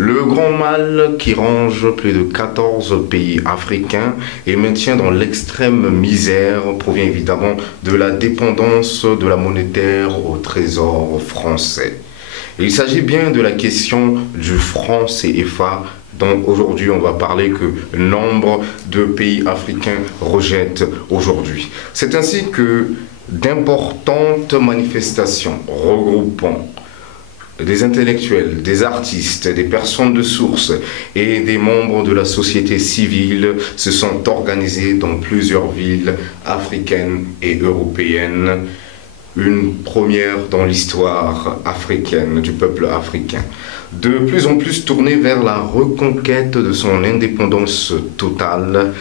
Le grand mal qui range plus de 14 pays africains et maintient dans l'extrême misère provient évidemment de la dépendance de la monétaire au trésor français. Il s'agit bien de la question du franc CFA dont aujourd'hui on va parler que nombre de pays africains rejettent aujourd'hui. C'est ainsi que d'importantes manifestations regroupant des intellectuels, des artistes, des personnes de source et des membres de la société civile se sont organisés dans plusieurs villes africaines et européennes. Une première dans l'histoire africaine, du peuple africain. De plus en plus tourné vers la reconquête de son indépendance totale.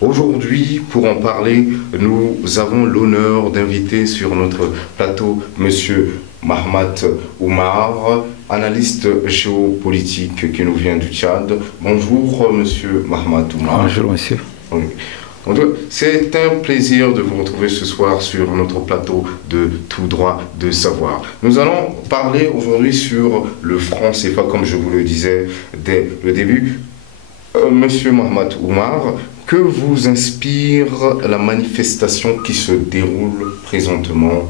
Aujourd'hui, pour en parler, nous avons l'honneur d'inviter sur notre plateau Monsieur Mahmat Oumar, analyste géopolitique qui nous vient du Tchad. Bonjour Monsieur Mahmat Oumar. Bonjour Monsieur. Oui. C'est un plaisir de vous retrouver ce soir sur notre plateau de Tout droit de savoir. Nous allons parler aujourd'hui sur le franc CFA, comme je vous le disais dès le début. Monsieur Mahmat Oumar, que vous inspire la manifestation qui se déroule présentement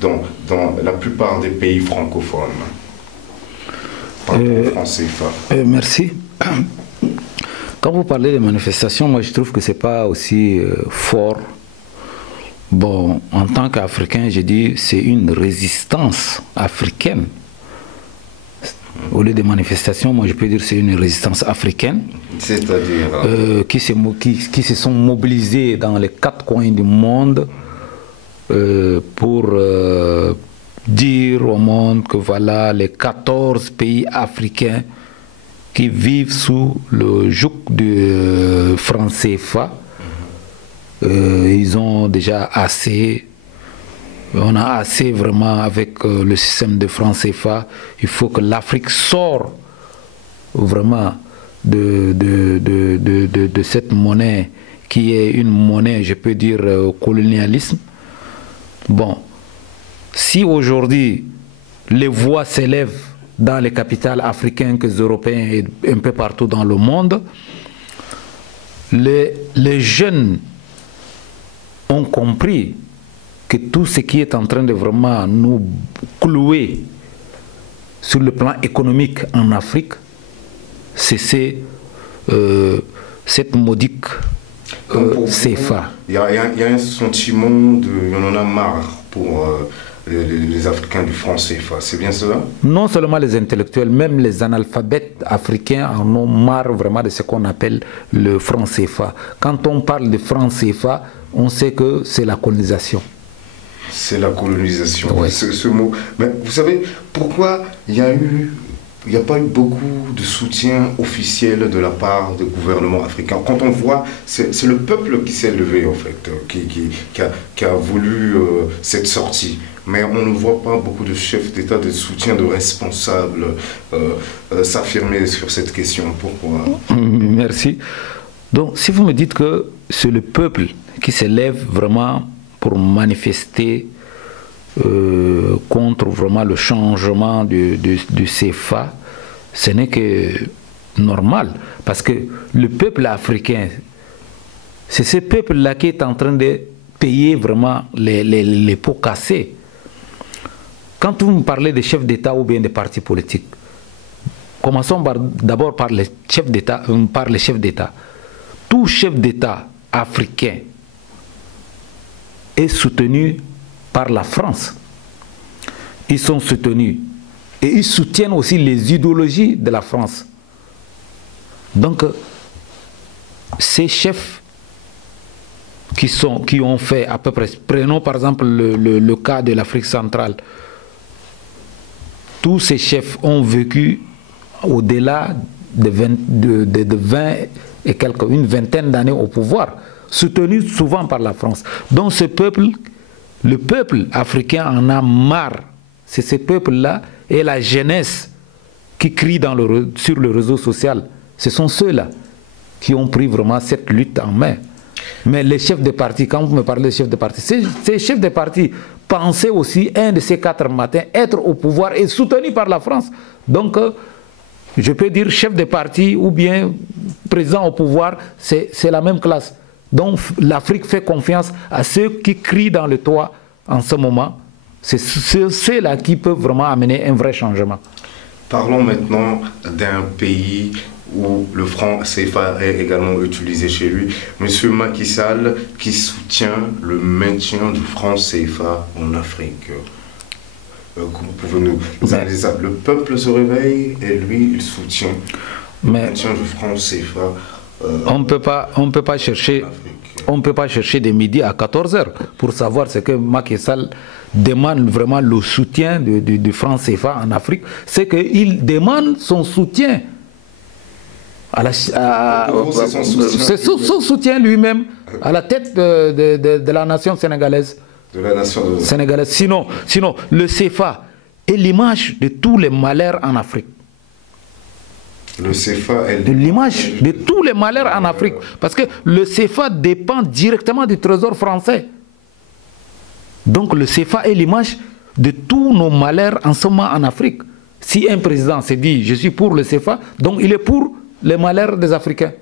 dans la plupart des pays francophones par le franc CFA? Merci. Quand vous parlez de manifestations, moi je trouve que ce n'est pas aussi fort. Bon, en tant qu'Africain, je dis c'est une résistance africaine. Au lieu de manifestations, moi je peux dire c'est une résistance africaine. C'est-à-dire qui se sont mobilisés dans les 4 coins du monde pour dire au monde que voilà les 14 pays africains qui vivent sous le joug du franc CFA. Ils ont déjà assez. On a assez vraiment avec le système de franc CFA. Il faut que l'Afrique sorte vraiment de cette monnaie qui est une monnaie, je peux dire, colonialisme. Bon, si aujourd'hui les voix s'élèvent dans les capitales africaines, que les Européens et un peu partout dans le monde, les jeunes ont compris que tout ce qui est en train de vraiment nous clouer sur le plan économique en Afrique, c'est cette modique CFA. Il y a un sentiment de... On en a marre pour les Africains du franc CFA, c'est bien cela? Non seulement les intellectuels, même les analphabètes africains en ont marre vraiment de ce qu'on appelle le franc CFA. Quand on parle de franc CFA, on sait que c'est la colonisation. C'est la colonisation, oui. Ce mot. Mais vous savez pourquoi il n'y a pas eu beaucoup de soutien officiel de la part des gouvernements africains? Quand on voit, c'est le peuple qui s'est levé en fait, qui a voulu cette sortie. Mais on ne voit pas beaucoup de chefs d'État, de soutien, de responsables s'affirmer sur cette question. Pourquoi? Merci. Donc, si vous me dites que c'est le peuple qui s'élève vraiment pour manifester contre vraiment le changement du CFA, ce n'est que normal. Parce que le peuple africain, c'est ce peuple-là qui est en train de payer vraiment les pots cassés. Quand vous me parlez des chefs d'État ou bien des partis politiques, commençons d'abord par les chefs d'État. Tout chef d'État africain est soutenu par la France. Ils sont soutenus et ils soutiennent aussi les idéologies de la France. Donc, ces chefs qui ont fait à peu près, prenons par exemple le cas de l'Afrique centrale, tous ces chefs ont vécu au-delà de 20 et quelques, une vingtaine d'années au pouvoir, soutenu souvent par la France. Donc ce peuple, le peuple africain en a marre. C'est ce peuple-là et la jeunesse qui crie sur le réseau social. Ce sont ceux-là qui ont pris vraiment cette lutte en main. Mais les chefs de parti, quand vous me parlez de chefs de parti, ces chefs de parti pensaient aussi, un de ces 4 matins, être au pouvoir et soutenu par la France. Donc, je peux dire chef de parti ou bien président au pouvoir, c'est la même classe. Donc, l'Afrique fait confiance à ceux qui crient dans le toit en ce moment. C'est ceux-là qui peuvent vraiment amener un vrai changement. Parlons maintenant d'un pays où le franc CFA est également utilisé chez lui. Monsieur Macky Sall qui soutient le maintien du franc CFA en Afrique. Comment pouvez-nous analyser ça? Le peuple se réveille et lui, il soutient le maintien du franc CFA. On ne peut pas chercher des midis à 14 h pour savoir ce que Macky Sall demande vraiment le soutien du franc CFA en Afrique. C'est qu'il demande son soutien. C'est son soutien lui-même à la tête de la nation sénégalaise. Sénégalaise. Sinon, le CFA est l'image de tous les malheurs en Afrique. Le CFA est l'image de tous les malheurs en Afrique. Parce que le CFA dépend directement du trésor français. Donc le CFA est l'image de tous nos malheurs en ce moment en Afrique. Si un président se dit « je suis pour le CFA », donc il est pour les malheurs des Africains.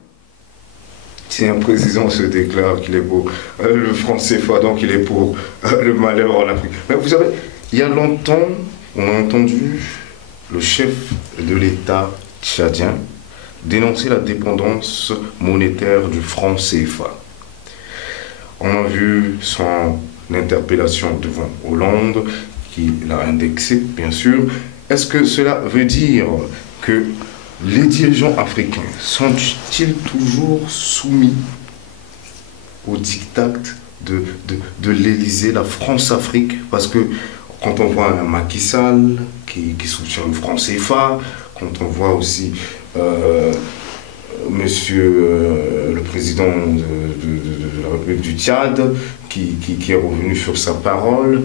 Si un président se déclare qu'il est pour le franc CFA, donc il est pour le malheur en Afrique. Mais vous savez, il y a longtemps, on a entendu le chef de l'État tchadien dénoncer la dépendance monétaire du franc CFA. On a vu son interpellation devant Hollande, qui l'a indexé, bien sûr. Est-ce que cela veut dire que les dirigeants africains sont-ils toujours soumis au diktat de l'Élysée, la France-Afrique? Parce que quand on voit un Macky Sall qui soutient le franc CFA, quand on voit aussi le président de la République du Tchad qui est revenu sur sa parole,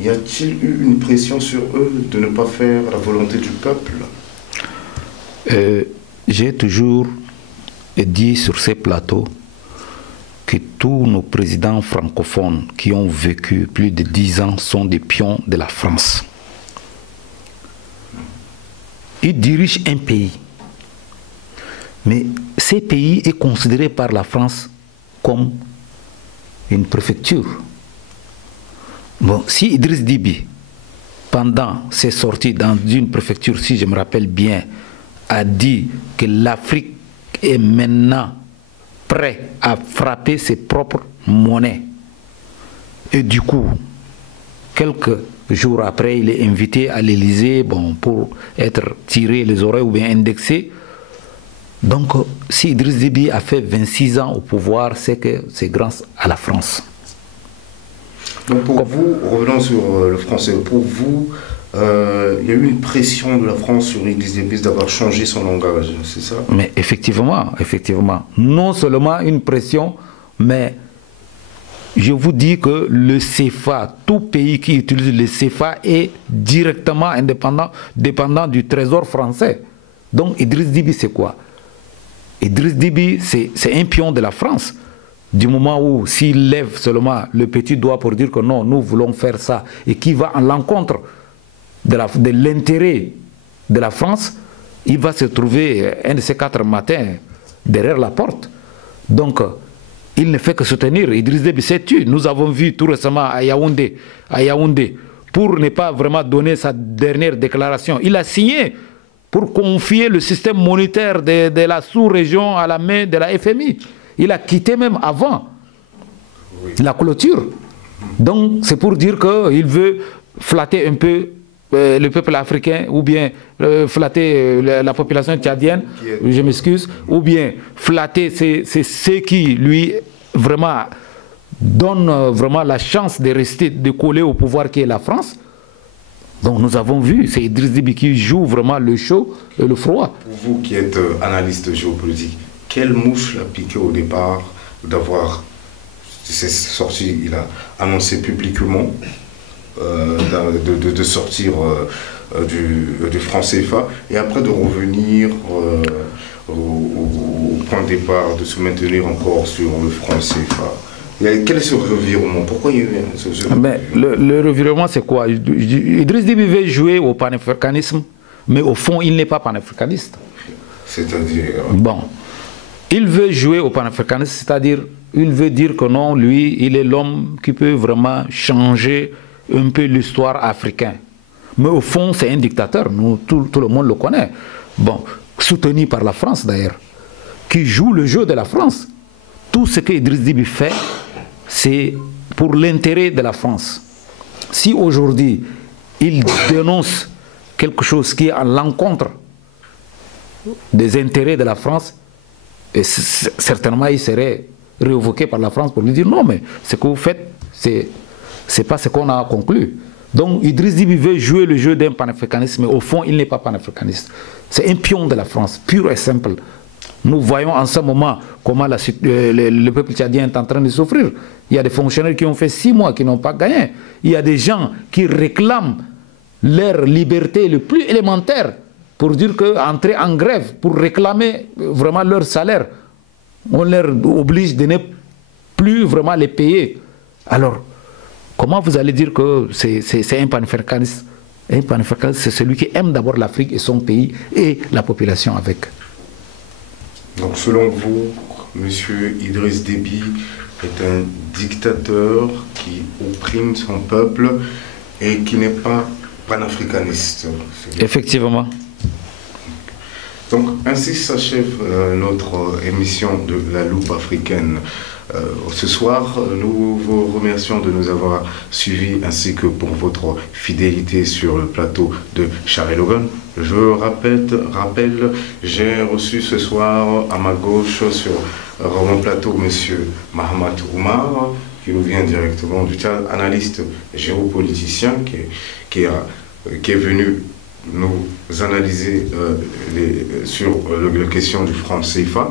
y a-t-il eu une pression sur eux de ne pas faire la volonté du peuple? J'ai toujours dit sur ces plateaux que tous nos présidents francophones qui ont vécu plus de 10 ans sont des pions de la France. Ils dirigent un pays. Mais ce pays est considéré par la France comme une préfecture. Bon, si Idriss Déby, pendant ses sorties dans une préfecture, si je me rappelle bien, a dit que l'Afrique est maintenant prête à frapper ses propres monnaies. Et du coup, quelques jours après, il est invité à l'Élysée pour être tiré les oreilles ou bien indexé. Donc, si Idriss Déby a fait 26 ans au pouvoir, c'est que c'est grâce à la France. Donc pour vous, revenons sur le français, pour vous, il y a eu une pression de la France sur Idriss Déby d'avoir changé son langage, c'est ça? Mais effectivement, non seulement une pression, mais je vous dis que le CFA, tout pays qui utilise le CFA est directement dépendant du trésor français. Donc Idriss Déby, c'est quoi? Idriss Déby, c'est un pion de la France. Du moment où s'il lève seulement le petit doigt pour dire que non, nous voulons faire ça, et qui va à l'encontre de l'intérêt de la France, il va se trouver un de ces 4 matins derrière la porte. Donc, il ne fait que soutenir. Idriss Déby s'est tué. Nous avons vu tout récemment à Yaoundé, pour ne pas vraiment donner sa dernière déclaration. Il a signé pour confier le système monétaire de la sous-région à la main de la FMI. Il a quitté même avant la clôture. Donc c'est pour dire qu'il veut flatter un peu le peuple africain, ou bien flatter la population tchadienne, je m'excuse, ou bien flatter ceux qui lui vraiment donnent vraiment la chance de rester, de coller au pouvoir qui est la France. Donc nous avons vu, c'est Idriss Déby qui joue vraiment le chaud et le froid. Pour vous qui êtes analyste géopolitique, quelle mouche l'a piqué au départ d'avoir, c'est sorti, il a annoncé publiquement de sortir du franc CFA et après de revenir au point de départ, de se maintenir encore sur le franc CFA. Quel est ce revirement? Pourquoi il y a eu ce le revirement, c'est quoi? Idriss Déby veut jouer au panafricanisme, mais au fond, il n'est pas panafricaniste. C'est-à-dire... Bon, il veut jouer au panafricanisme, c'est-à-dire, il veut dire que non, lui, il est l'homme qui peut vraiment changer un peu l'histoire africaine. Mais au fond, c'est un dictateur, tout le monde le connaît. Bon, soutenu par la France d'ailleurs, qui joue le jeu de la France. Tout ce que Idriss Déby fait, c'est pour l'intérêt de la France. Si aujourd'hui, il dénonce quelque chose qui est à l'encontre des intérêts de la France, et certainement il serait révoqué par la France pour lui dire non, mais ce que vous faites, c'est pas ce qu'on a conclu. Donc Idriss Déby veut jouer le jeu d'un panafricaniste, mais au fond, il n'est pas panafricaniste. C'est un pion de la France, pur et simple. Nous voyons en ce moment comment le peuple tchadien est en train de souffrir. Il y a des fonctionnaires qui ont fait 6 mois, qui n'ont pas gagné. Il y a des gens qui réclament leur liberté le plus élémentaire pour dire qu'entrer en grève, pour réclamer vraiment leur salaire, on leur oblige de ne plus vraiment les payer. Alors, comment vous allez dire que c'est un panafricaniste? Un panafricaniste, c'est celui qui aime d'abord l'Afrique et son pays et la population avec. Donc selon vous, M. Idriss Déby est un dictateur qui opprime son peuple et qui n'est pas panafricaniste. Effectivement. Donc ainsi s'achève notre émission de la loupe africaine. Ce soir, nous vous remercions de nous avoir suivis ainsi que pour votre fidélité sur le plateau de Charles Logan. Je rappelle, j'ai reçu ce soir à ma gauche sur mon plateau M. Mahamat Oumar, qui nous vient directement du Tchad, analyste géopoliticien qui est venu nous analyser sur la question du franc CFA.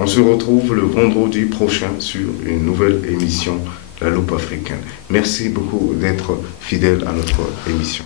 On se retrouve le vendredi prochain sur une nouvelle émission La Loupe Africaine. Merci beaucoup d'être fidèle à notre émission.